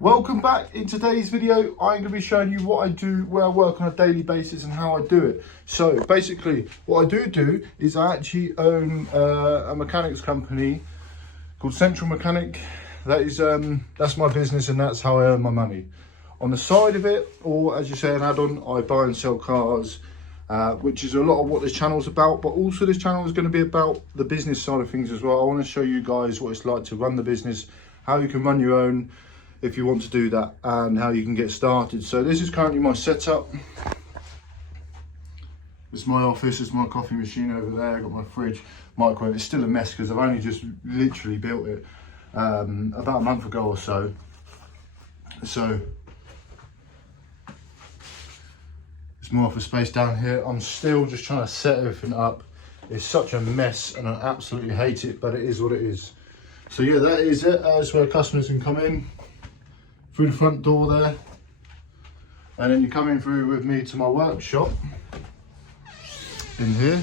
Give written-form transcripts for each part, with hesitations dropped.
Welcome back. In today's video, I'm going to be showing you what I do, where I work on a daily basis and how I do it. So basically, what I do is I actually own a mechanics company called Central Mechanic. That's my business and that's how I earn my money. On the side of it, or as you say, an add-on, I buy and sell cars, which is a lot of what this channel is about, but also this channel is going to be about the business side of things as well. I want to show you guys what it's like to run the business, how you can run your own if you want to do that, and how you can get started. So this is currently my setup. This is my office, this is my coffee machine over there. I've got my fridge, microwave. It's still a mess because I've only just literally built it about a month ago or so. So it's my office space down here. I'm still just trying to set everything up. It's such a mess and I absolutely hate it, but it is what it is. So yeah, that is it. That's where customers can come in through the front door there, and then you come in through with me to my workshop. In here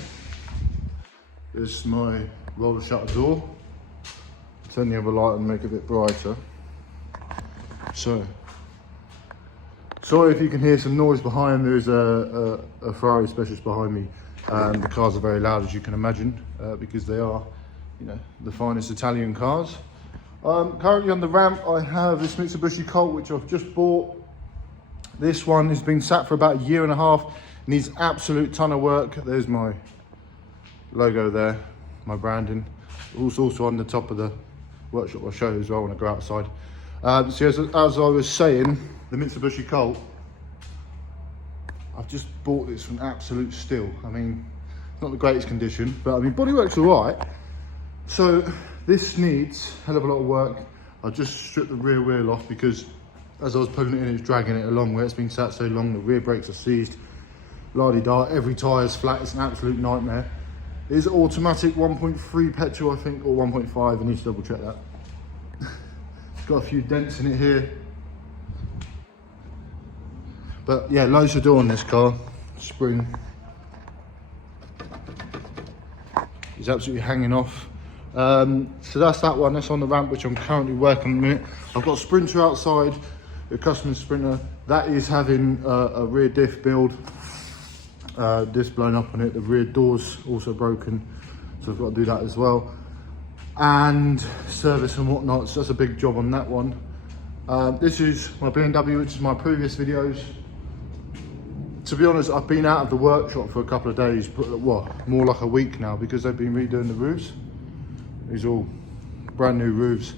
is my roller shutter door. Turn the other light and make it a bit brighter. So sorry if you can hear some noise behind. There is a Ferrari specialist behind me. The cars are very loud, as you can imagine, because they are, you know, the finest Italian cars. Currently on the ramp I have this Mitsubishi Colt, which I've just bought. This one has been sat for about a year and a half, needs absolute ton of work. There's my logo there, my branding. Also on the top of the workshop I'll show you as well when I go outside. So as I was saying, the Mitsubishi Colt, I've just bought this from absolute steal. I mean, not the greatest condition, but I mean, bodywork's all right. So this needs a hell of a lot of work. I just stripped the rear wheel off because as I was pulling it in, it's dragging it along where it's been sat so long. The rear brakes are seized, la-di-da, every tyre's flat. It's an absolute nightmare. It is automatic 1.3 petrol, I think, or 1.5. I need to double check that. It's got a few dents in it here. But yeah, loads to do on this car. Spring is absolutely hanging off. So that's that one. That's on the ramp, which I'm currently working on a minute. I've got a Sprinter outside, a custom Sprinter. That is having a rear diff build. Disc blown up on it. The rear door's also broken, so I've got to do that as well. And service and whatnot, so that's a big job on that one. This is my BMW, which is my previous videos. To be honest, I've been out of the workshop for a couple of days, but what, more like a week now, because they've been redoing the roofs. These are all brand new roofs,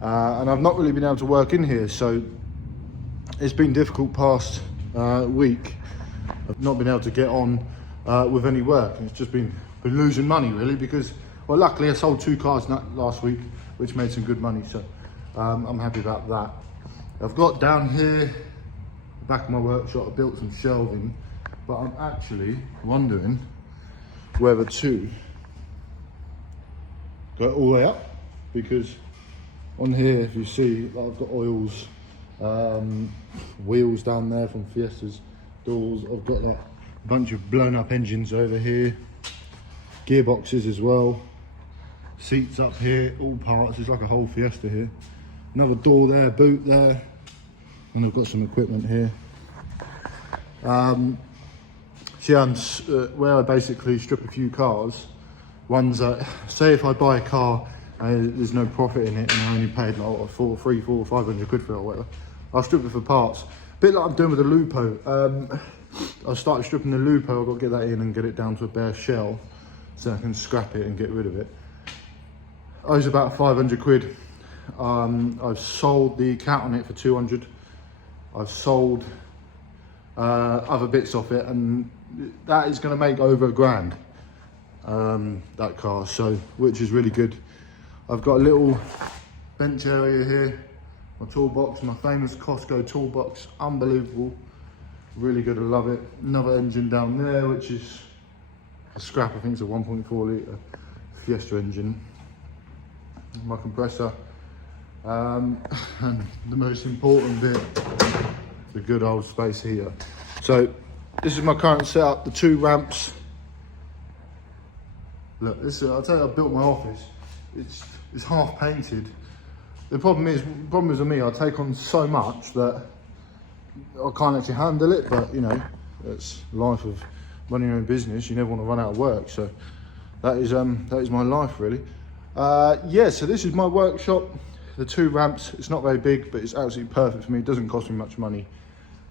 and I've not really been able to work in here, so it's been difficult past week. I've not been able to get on with any work, and it's just been losing money really, because, well, luckily I sold 2 cars last week, which made some good money, so I'm happy about that. I've got down here, back of my workshop, I built some shelving, but I'm actually wondering whether to go all the way up, because on here, if you see, I've got oils, wheels down there from Fiestas, doors. I've got like a bunch of blown up engines over here, gearboxes as well, seats up here, all parts. It's like a whole Fiesta here. Another door there, boot there, and I've got some equipment here. So yeah, where I basically strip a few cars. Ones that, say if I buy a car and there's no profit in it and I only paid like 300 or 500 quid for it or whatever, I'll strip it for parts. A bit like I'm doing with the Lupo. I started stripping the Lupo. I've got to get that in and get it down to a bare shell so I can scrap it and get rid of it. I was about 500 quid. I've sold the cat on it for 200. I've sold other bits off it, and that is going to make over £1,000. That car, so, which is really good. I've got a little bench area here, my toolbox, my famous Costco toolbox, unbelievable, really good, I love it. Another engine down there, which is a scrap, I think it's a 1.4 litre Fiesta engine. My compressor, and the most important bit, the good old space heater. So this is my current setup, the 2 ramps. Look, this is, I'll tell you, I built my office. It's half painted. the problem is with me, I take on so much that I can't actually handle it, but you know, it's life of running your own business. You never want to run out of work, so that is my life really. Yeah, so this is my workshop. The 2 ramps, it's not very big, but it's absolutely perfect for me. It doesn't cost me much money,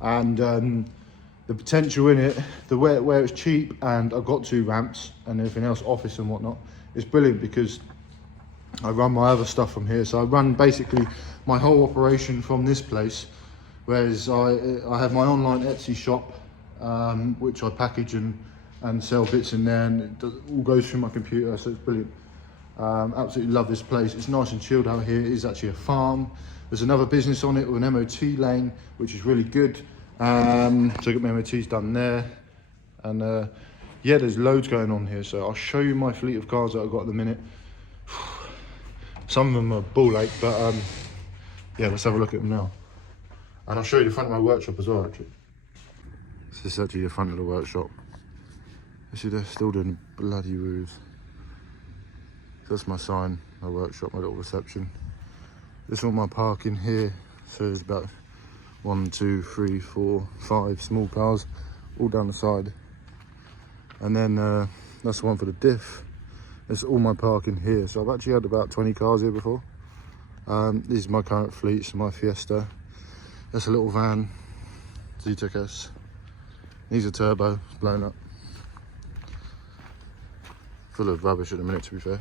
and the potential in it, where it's cheap, and I've got 2 ramps and everything else, office and whatnot, it's brilliant because I run my other stuff from here. So I run basically my whole operation from this place, whereas I have my online Etsy shop, which I package and sell bits in there, and it all goes through my computer, so it's brilliant. Absolutely love this place. It's nice and chilled out here. It is actually a farm. There's another business on it with an MOT lane, which is really good. So I got my MOTs done there, and yeah, there's loads going on here. So I'll show you my fleet of cars that I've got at the minute. Some of them are ball ache, but yeah, let's have a look at them now. And I'll show you the front of my workshop as well, actually. So this is actually the front of the workshop. You see, they're still doing bloody roofs. That's my sign, my workshop, my little reception. This is all my parking here. So there's about 1, 2, 3, 4, 5 small cars all down the side. And then that's the one for the diff. There's all my parking here. So I've actually had about 20 cars here before. This is my current fleet, so my Fiesta. That's a little van, 𝐬𝐬𝐿. Needs a turbo, it's blown up. Full of rubbish at the minute, to be fair.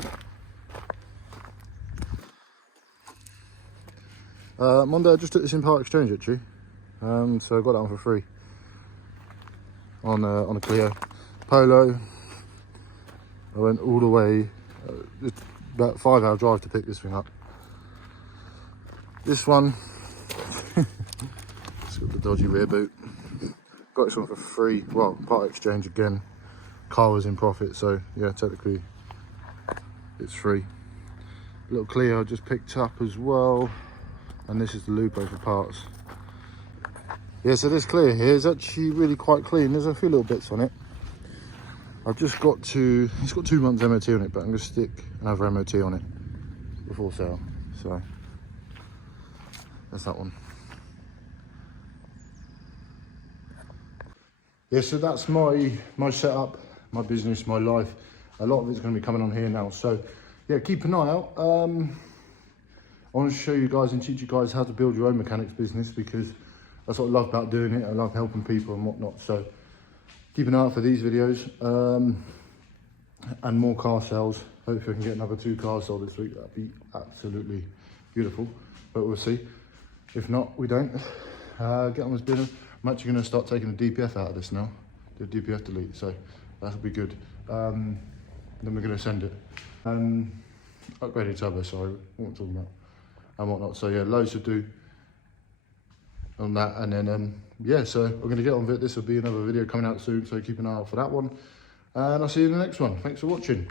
Monday I just took this in part exchange actually, so I got that one for free on a Clio Polo. I went all the way, it's about a 5-hour drive to pick this thing up. This one, it's got the dodgy rear boot. Got this one for free, well, part exchange again. Car was in profit, so yeah, technically it's free. Little Clio I just picked up as well. And this is the Lupo for parts. Yeah, so this Clio here is actually really quite clean. There's a few little bits on it. I've just got to, it's got 2 months MOT on it, but I'm going to stick another MOT on it before sale. So that's that one. Yeah, so that's my setup, my business, my life. A lot of it's going to be coming on here now. So yeah, keep an eye out. I want to show you guys and teach you guys how to build your own mechanics business, because that's what I love about doing it. I love helping people and whatnot. So keep an eye out for these videos, and more car sales. Hopefully I can get another 2 cars sold this week. That'd be absolutely beautiful, but we'll see. If not, we don't. Get on with business. I'm actually going to start taking the DPF out of this now, the DPF delete, so that'll be good. Then we're going to send it. Upgraded turbo, sorry, what I'm talking about, and whatnot. So yeah, loads to do on that, and then yeah, so we're going to get on with it. This will be another video coming out soon, so keep an eye out for that one, and I'll see you in the next one. Thanks for watching.